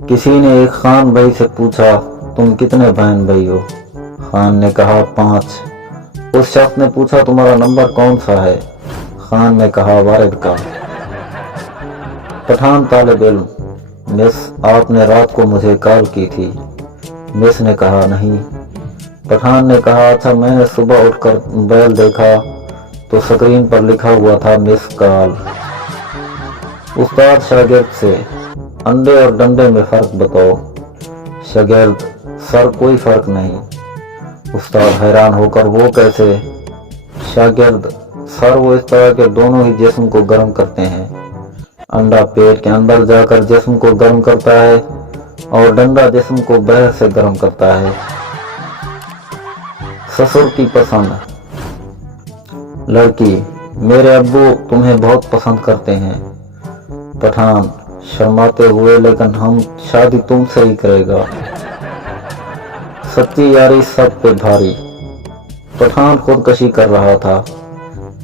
किसी ने एक खान भाई से पूछा, तुम कितने बहन भाई हो? खान ने कहा 5। उस शख्स ने पूछा, तुम्हारा नंबर कौन सा है? खान ने कहा वारिद का। पठान तालिब इल्म, मिस आपने रात को मुझे कॉल की थी? मिस ने कहा नहीं। पठान ने कहा अच्छा, मैंने सुबह उठकर मोबाइल देखा तो स्क्रीन पर लिखा हुआ था मिस कॉल। उस्ताद शागिर्द से, अंडे और डंडे में फर्क बताओ। शागिर्द, सर कोई फर्क नहीं। उस्ताद हैरान होकर, वो कैसे? शागिर्द, सर वो इस तरह के दोनों ही जिस्म को गर्म करते हैं। अंडा पेट के अंदर जाकर जिस्म को गर्म करता है और डंडा जिस्म को बाहर से गर्म करता है। ससुर की पसंद। लड़की, मेरे अब्बू तुम्हें बहुत पसंद करते हैं। पठान शर्माते हुए, लेकिन हम शादी तुमसे ही करेगा। सच्ची यारी सब पे भारी। पठान खुदकशी कर रहा था।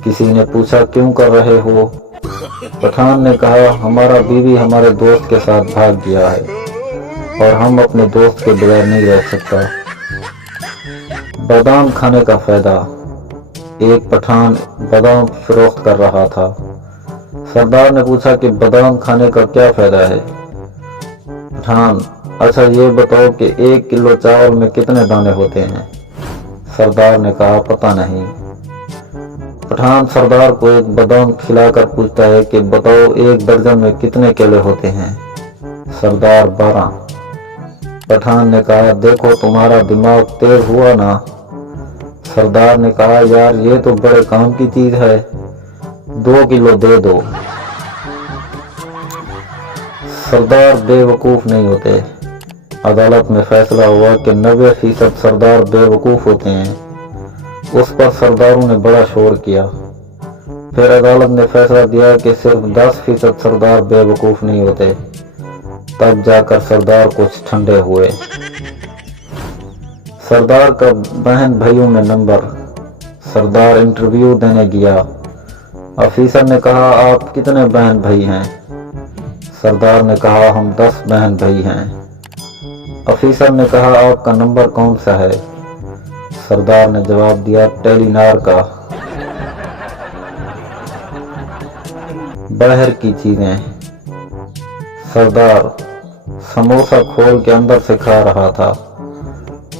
किसी ने पूछा, क्यों कर रहे हो? पठान ने कहा, हमारा बीवी हमारे दोस्त के साथ भाग गया है और हम अपने दोस्त के बगैर नहीं रह सकता। बादाम खाने का फायदा। एक पठान बादाम फरोख्त कर रहा था। सरदार ने पूछा कि बादाम खाने का क्या फायदा है? पठान, अच्छा ये बताओ कि 1 किलो चावल में कितने दाने होते हैं? सरदार ने कहा पता नहीं। पठान सरदार को एक बादाम खिलाकर पूछता है कि बताओ 1 दर्जन में कितने केले होते हैं? सरदार 12। पठान ने कहा देखो तुम्हारा दिमाग तेज हुआ ना। सरदार ने कहा यार ये तो बड़े काम की चीज है, 2 किलो दे दो। सरदार बेवकूफ नहीं होते। अदालत में फैसला हुआ कि 90% सरदार बेवकूफ होते हैं। उस पर सरदारों ने बड़ा शोर किया। फिर अदालत ने फैसला दिया कि सिर्फ 10% सरदार बेवकूफ नहीं होते। तब जाकर सरदार कुछ ठंडे हुए। सरदार का बहन भाइयों में नंबर। सरदार इंटरव्यू देने गया। ऑफिसर ने कहा आप कितने बहन भाई हैं? सरदार ने कहा हम 10 बहन भाई हैं। ऑफिसर ने कहा आपका नंबर कौन सा है? सरदार ने जवाब दिया टेलीनार का। बाहर की चीजें। सरदार समोसा खोल के अंदर से खा रहा था।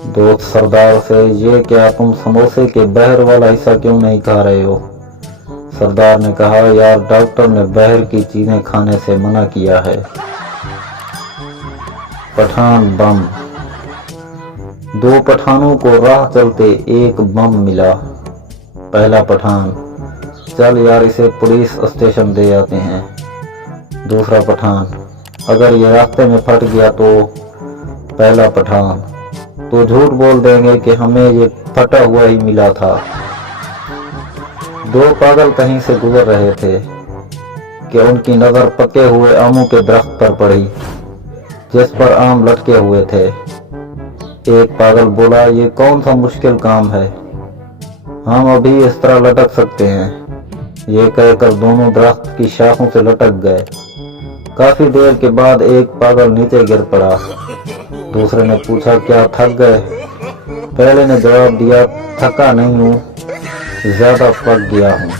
दोस्त सरदार से, ये क्या तुम समोसे के बाहर वाला हिस्सा क्यों नहीं खा रहे हो? सरदार ने कहा यार डॉक्टर ने बाहर की चीजें खाने से मना किया है। पठान बम। 2 पठानों को राह चलते एक बम मिला। पहला पठान, चल यार इसे पुलिस स्टेशन दे आते हैं। दूसरा पठान, अगर ये रास्ते में फट गया तो? पहला पठान, तो झूठ बोल देंगे कि हमें ये फटा हुआ ही मिला था। 2 पागल कहीं से गुजर रहे थे कि उनकी नजर पके हुए आमों के दरख्त पर पड़ी जिस पर आम लटके हुए थे। एक पागल बोला, ये कौन सा मुश्किल काम है, हम अभी इस तरह लटक सकते हैं। ये कहकर दोनों दरख्त की शाखों से लटक गए। काफी देर के बाद एक पागल नीचे गिर पड़ा। दूसरे ने पूछा, क्या थक गए? पहले ने जवाब दिया, थका नहीं हूँ, ज्यादा पक गया हूँ।